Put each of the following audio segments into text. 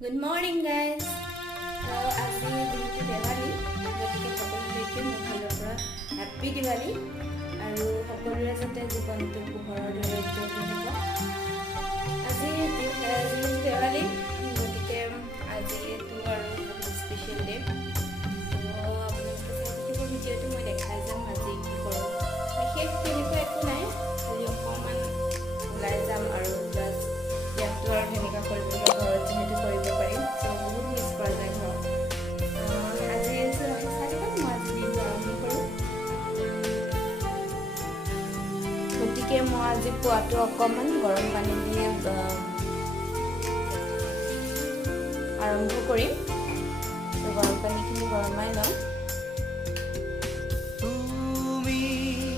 Good morning, guys. So, as we begin to Diwali, গতিকে সকলোলৈকে মোৰ ফালৰ পৰা হেপী দিৱালী আৰু সকলোৰে যাতে জীৱনটো পোহৰৰ দৰে উজ্জ্বল হৈ থাকক। আজি যিহেতু দেৱালী গতিকে আজি এইটো আৰু বহুত স্পেচিয়েল ডে। তো আপোনালোকে চাই থাকিব ভিডিঅ'টো মই দেখাই যাম আজি কি কৰোঁ। বিশেষ তেনেকুৱা একো নাই, খালি অকণমান ওলাই যাম আৰু জাষ্ট ইয়াতটো আৰু তেনেকুৱা কৰিবলৈ ঘৰত যিহেতু কৰিব পাৰিম। চ' বহুত মিছ কৰা যায় ঘৰত। আজি চাই থাকক মই আজি দিনটো আৰম্ভ কৰোঁ। গতিকে মই আজি পুৱাটো অকণমান গৰম পানী দিয়ে আৰম্ভ কৰিম। চ' গৰম পানীখিনি গৰমাই লওঁ।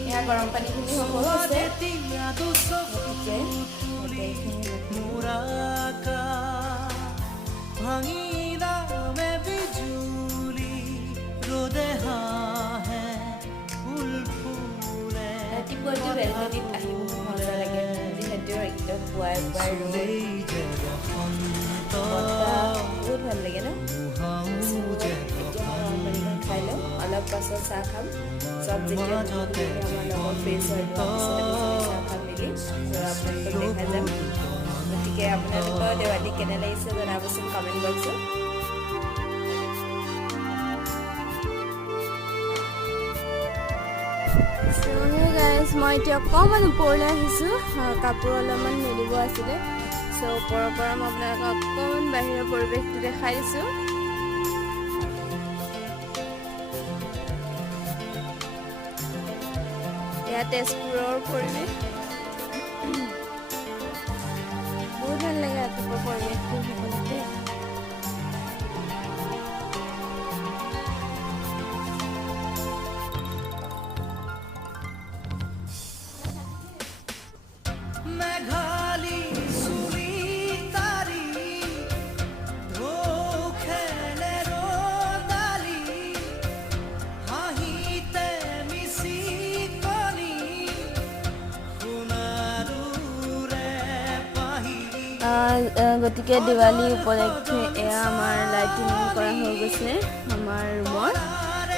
এয়া গৰম পানীখিনি হৈ গৈছে। গতিকে ৰাতিপুৱাটো বেলকনিত আহি বহুত মজা লাগে, যিহেতু একদম পুৱাই পুৱাই ৰ'দ বহুত ভাল লাগে ন। এতিয়া মই গৰম পানীখন খাই লওঁ, অলপ পাছত চাহ খাম। চব যেতিয়া আমাৰ লগত ফ্ৰেছ হৈ যোৱাৰ পিছত চাহ খাম মেলি আৰু আপোনালোকক দেখা যাম। গতিকে আপোনালোকৰ দেৱালী কেনে লাগিছে জনাবচোন কমেণ্ট বক্সত। গাইজ মই এতিয়া অকণমান ওপৰলৈ আহিছোঁ, কাপোৰ অলপমান মেলিব আছিলে। চ' ওপৰৰ পৰা মই আপোনালোকক অকণমান বাহিৰৰ পৰিৱেশটো দেখাই দিছোঁ। এয়া তেজপুৰৰ পৰিৱেশ, বহুত ভাল লাগে ৰাতিপুৱা পৰিৱেশটো সকলোতে। গতিকে দিৱালী উপলক্ষে এয়া আমাৰ লাইটিং কৰা হৈ গৈছে আমাৰ ৰুমৰ।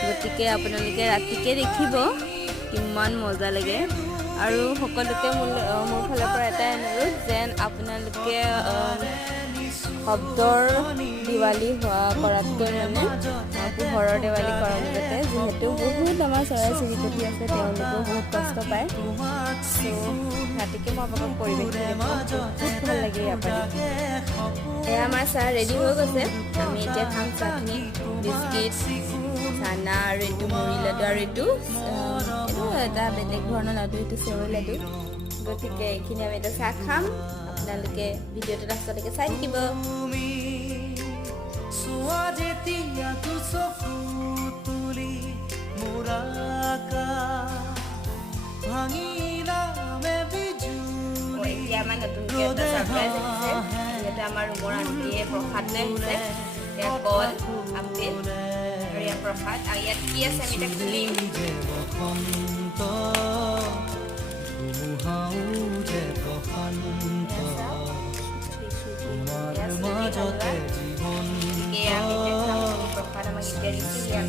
গতিকে আপোনালোকে ৰাতিকে দেখিব কিমান মজা লাগে। আৰু সকলোকে মোৰ ফালৰ পৰা এটাই অনুৰোধ যেন আপোনালোকে শব্দৰ দিৱালী কৰাতকৈ মানে পোহৰৰ দেৱালী কৰক যাতে, যিহেতু বহুত আমাৰ চৰাই চিৰিকটি আছে, তেওঁলোকেও বহুত কষ্ট পায়। চ' ৰাতিকে মই আপোনাক পৰিৱেশটো বহুত ভাল লাগে ইয়াৰ পৰা। এয়া আমাৰ চাহ ৰেডি হৈ গৈছে, আমি এতিয়া খাম চাটনি, বিস্কিট, চানা আৰু এইটো মুড়ি লাডু আৰু এইটো এটা বেলেগ ধৰণৰ লাডু, এইটো চেৱৈ লাডু। গতিকে এইখিনি আমি এতিয়া চাহ খাম। আপোনালোকে ভিডিঅ'টো লাষ্টলৈকে চাই থাকিব। এতিয়া আমাৰ নতুনকৈ এটা ছাৰপ্ৰাইজ আহিছে, যিহেতু আমাৰ ৰুমৰ আণ্টিয়ে প্ৰসাদ লৈ আহিছে। এয়া কল, আপেল আৰু ইয়াৰ প্ৰসাদ। আৰু ইয়াত কি আছে আমি এতিয়া খুলিম। প্ৰসাদ আমাক এতিয়া দিছে, ইয়াৰ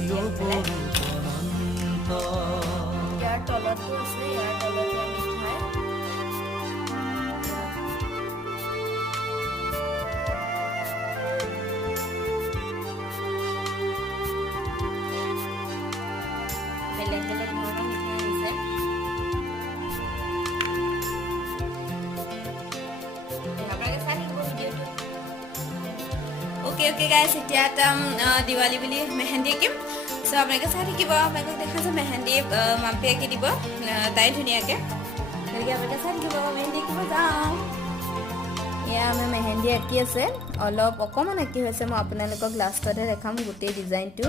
তলতো আছে, ইয়াৰ তলতো আমি খাই বেলেগ বেলেগ ধৰণৰ মিঠাই দিছে। অ'কে গাইজ, এতিয়া এটা দিৱালী বুলি মেহেন্দি আঁকিম। চ' আপোনালোকে চাই থাকিব, আপোনালোকক দেখা যায় মেহেন্দি মাম্পী আঁকি দিব তাই ধুনীয়াকৈ। গতিকে আপোনালোকে চাই থাকিব, মেহেন্দি আঁকিব যাওঁ। এয়া আমাৰ মেহেন্দি আঁকি আছে, অকণমান আঁকি হৈছে। মই আপোনালোকক লাষ্টতহে দেখাম গোটেই ডিজাইনটো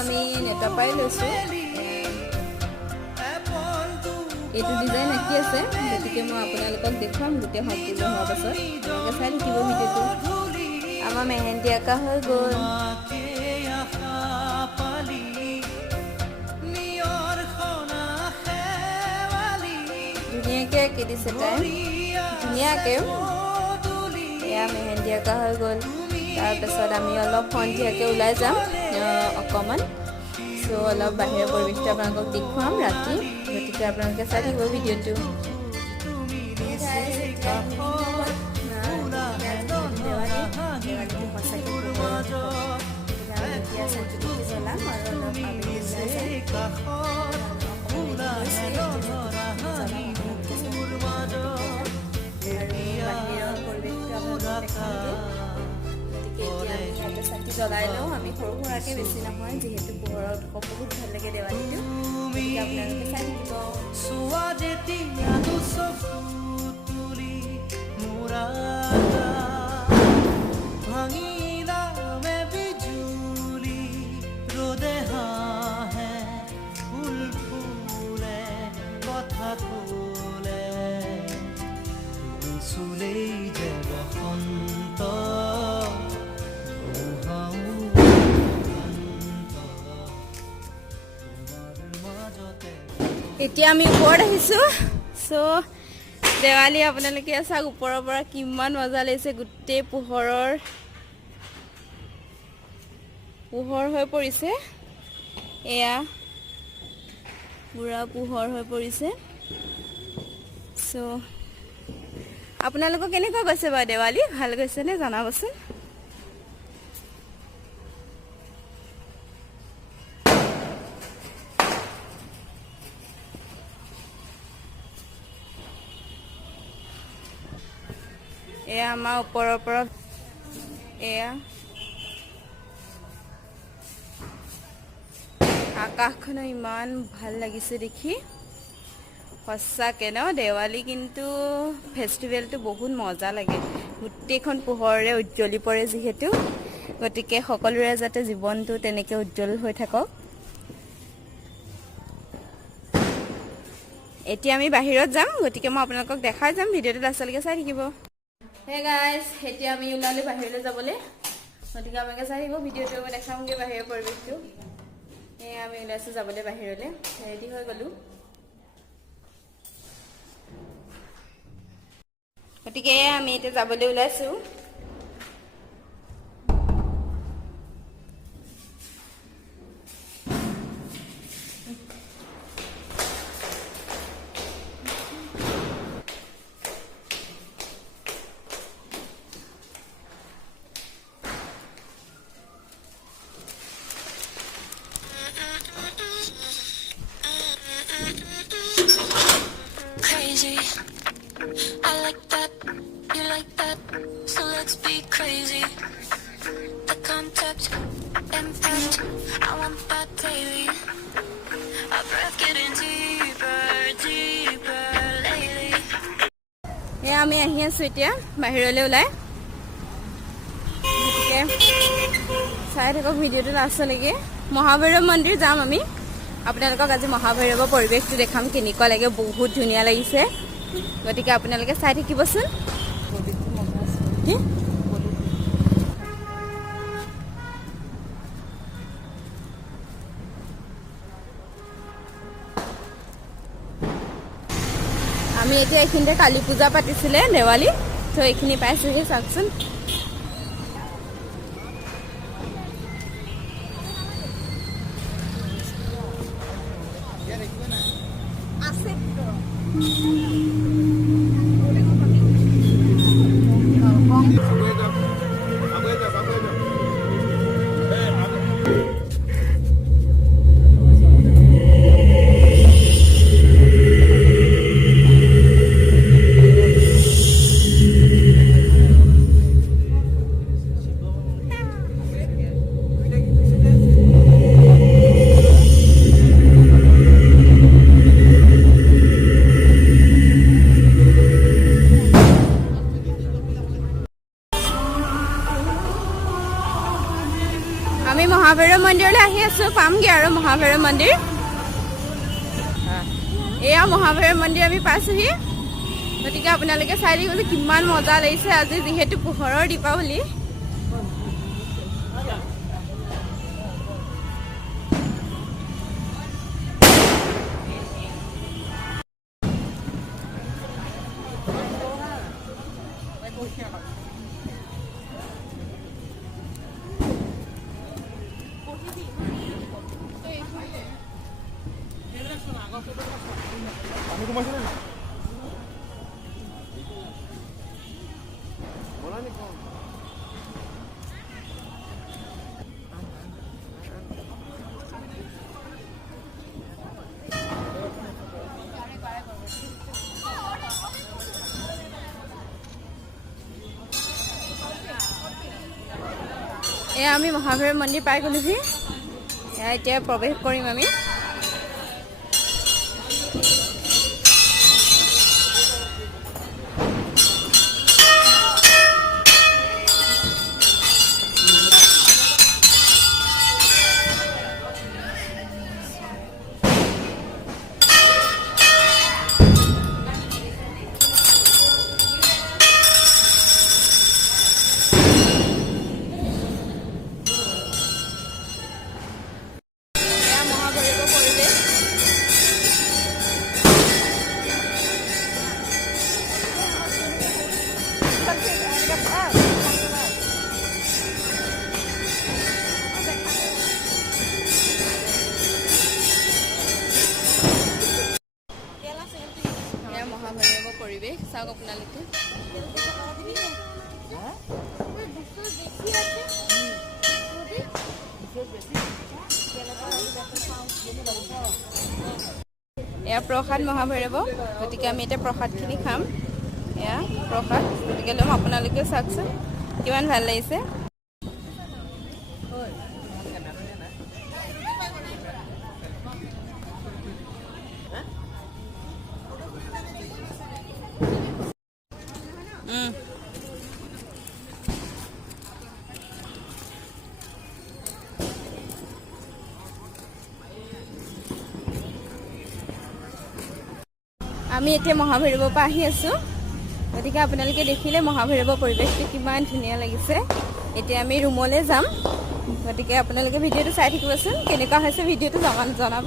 আমি নেটৰ পৰাই লৈছোঁ। এইটো ডিজাইন আঁকি আছে, গতিকে মই আপোনালোকক দেখুৱাম গোটেই সম্পূৰ্ণ হোৱাৰ পাছত। আপোনালোকে চাই থাকিব ভিডিঅ'টো। আমাৰ মেহেন্দি আঁকা হৈ গ'ল। ধুনীয়াকৈ আঁকি দিছে তাই, ধুনীয়াকৈ। এয়া মেহেন্দি সন্ধিয়াকা হৈ গ'ল তাৰপিছত আমি অলপ সন্ধিয়াকৈ ওলাই যাম অকণমান চ' অলপ বাহিৰৰ পৰিৱেশটো আপোনালোকক দেখুৱাম ৰাতি গতিকে আপোনালোকে চাই থাকিব ভিডিঅ'টো চাকি জ্বলাই লওঁ আমি সৰু সুৰাকৈ বেছি নহয় যিহেতু পোহৰৰ উৎসৱ বহুত ভাল লাগে দেৱালীটো আপোনালোকে চাই এতিয়া আমি ওপৰত আহিছোঁ চ' দেৱালী আপোনালোকে চাওক ওপৰৰ পৰা কিমান মজা লাগিছে গোটেই পোহৰ হৈ পৰিছে এয়া পুৰা পোহৰ হৈ পৰিছে চ' আপোনালোকক কেনেকুৱা গৈছে বাৰু দেৱালী ভাল গৈছেনে জনাবচোন এয়া আমাৰ ওপৰৰ পৰা এয়া আকাশখনো ইমান ভাল লাগিছে দেখি সঁচাকৈ ন দেৱালী কিন্তু ফেষ্টিভেলটো বহুত মজা লাগে গোটেইখন পোহৰেৰে উজ্জ্বলি পৰে যিহেতু গতিকে সকলোৰে যাতে জীৱনটো তেনেকৈ উজ্জ্বল হৈ থাকক এতিয়া আমি বাহিৰত যাম গতিকে মই আপোনালোকক দেখাই যাম ভিডিঅ'টো লাষ্টলৈকে চাই থাকিব হে গাইজ এতিয়া আমি ওলালোঁ বাহিৰলৈ যাবলৈ গতিকে আপোনালোকে চাই থাকিব ভিডিঅ'টো মই দেখামগৈ বাহিৰৰ পৰিৱেশটো এয়া আমি ওলাইছোঁ যাবলৈ বাহিৰলৈ ৰেডি হৈ গ'লোঁ গতিকে আমি এতিয়া যাবলৈ ওলাইছোঁ I like that, you like that, so let's be crazy. The contact, impact, I want that daily. Our breath getting deeper, deeper lately. এয়া আমি আহি আছোঁ এতিয়া বাহিৰলৈ ওলাই গতিকে চাই থাকক ভিডিঅ'টো লাষ্টলৈকে মহাভৈৰৱ মন্দিৰ যাম আমি আপোনালোকক আজি মহাভৈৰৱৰ পৰিৱেশটো দেখাম কেনেকুৱা লাগে বহুত ধুনীয়া লাগিছে গতিকে আপোনালোকে চাই থাকিবচোন আমি এতিয়া এইখিনিতে কালী পূজা পাতিছিলে দেৱালী তো এইখিনি পাইছোহি চাওকচোন আমি মহাভৈৰৱ মন্দিৰলৈ আহি আছোঁ পামগৈ আৰু মহাভৈৰৱ মন্দিৰ এয়া মহাভৈৰৱ মন্দিৰ আমি পাইছোঁহি গতিকে আপোনালোকে চাই থাকিব যে কিমান মজা লাগিছে আজি যিহেতু পোহৰৰ দীপাৱলী এয়া আমি মহাভৈৰৱ মন্দিৰ পাই গ'লোহি। এয়া এতিয়া প্ৰৱেশ কৰিম আমি। মহাভৈৰৱৰ পৰিৱেশ চাওক আপোনালোকে। এয়া প্ৰসাদ মহাভৈৰৱ, গতিকে আমি এতিয়া প্ৰসাদখিনি খাম। এয়া প্ৰসাদ, গতিকে ল'ম, আপোনালোকেও চাওকচোন কিমান ভাল লাগিছে। আমি এতিয়া মহাভৈৰৱৰ পৰা আহি আছোঁ, গতিকে আপোনালোকে দেখিলে মহাভৈৰৱৰ পৰিৱেশটো কিমান ধুনীয়া লাগিছে। এতিয়া আমি ৰুমলৈ যাম, গতিকে আপোনালোকে ভিডিঅ'টো চাই থাকিবচোন, কেনেকুৱা হৈছে ভিডিঅ'টো জনাব।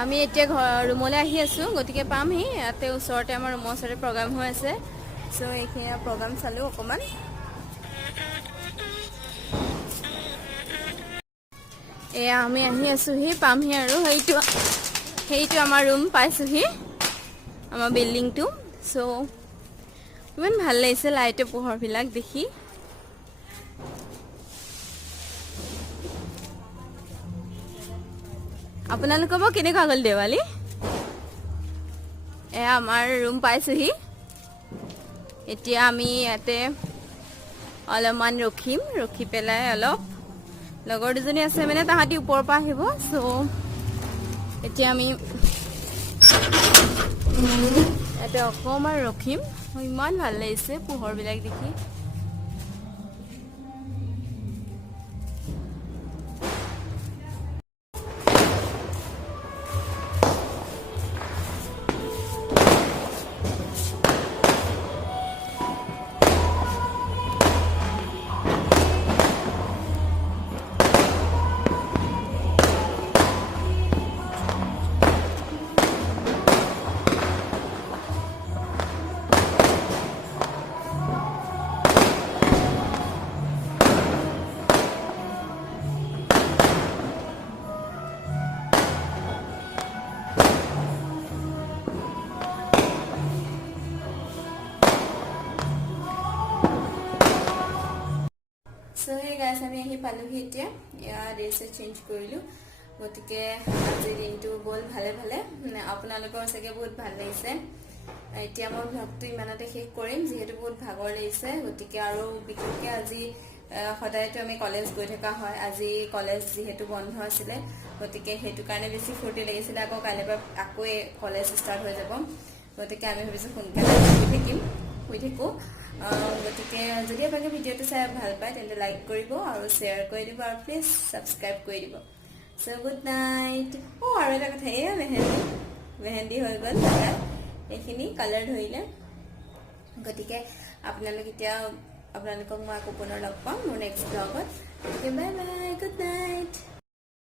আমি এতিয়া ৰুমলৈ আহি আছোঁ, গতিকে পামহি। ইয়াতে ওচৰতে আমাৰ ৰুমৰ ওচৰতে প্ৰগ্ৰাম হৈ আছে, চ' এইখিনি প্ৰগ্ৰাম চালোঁ অকণমান। এয়া আমি আহি আছোঁহি, পামহি আৰু সেইটো আমাৰ ৰুম পাইছোঁহি, আমাৰ বিল্ডিংটো। চ' ইমান ভাল লাগিছে লাইটৰ পোহৰবিলাক দেখি। আপোনালোকৰ বাৰু কেনেকুৱা গ'ল দেৱালী? এয়া আমাৰ ৰুম পাইছোঁহি। এতিয়া আমি ইয়াতে অলপমান ৰখি পেলাই অলপ লগৰ দুজনী আছে মানে, তাহাঁতি ওপৰৰ পৰা আহিব। চ' এতিয়া আমি ইয়াতে অকণমান ৰখিম। ইমান ভাল লাগিছে পোহৰবিলাক দেখি। So hey guys, আমি আহি পালোহি এতিয়া। ড্ৰেছ চেঞ্জ কৰিলোঁ, গতিকে আজিৰ দিনটো গ'ল ভালে ভালে। আপোনালোকৰ চাগে বহুত ভাল লাগিছে। এতিয়া মই ভ্লগটো ইমানতে শেষ কৰিম, যিহেতু বহুত ভাগৰ লাগিছে। গতিকে আৰু বিশেষকৈ আজি সদায়তো আমি কলেজ গৈ থকা হয় আজি কলেজ যেহেতু বন্ধ আছিলে গতিকে সেইটো কাৰণে বেছি ফূৰ্তি লাগিছিলে আকৌ কাইলৈৰ পৰা আকৌ কলেজ ষ্টাৰ্ট হৈ যাব গতিকে আমি ভাবিছোঁ সোনকালে শুই থাকোঁ গতিকে যদি আপোনালোকে ভিডিঅ'টো চাই ভাল পায় তেন্তে লাইক কৰিব আৰু শ্বেয়াৰ কৰি দিব আৰু প্লিজ ছাবস্ক্ৰাইব কৰি দিব চ' গুড নাইট আৰু এটা কথা এয়া মেহেন্দি হৈ গ'ল এইখিনি কালাৰ ধৰিলে গতিকে আপোনালোকক মই আকৌ পুনৰ লগ পাম মোৰ নেক্সট ব্লগত গতিকে বাই বাই গুড নাইট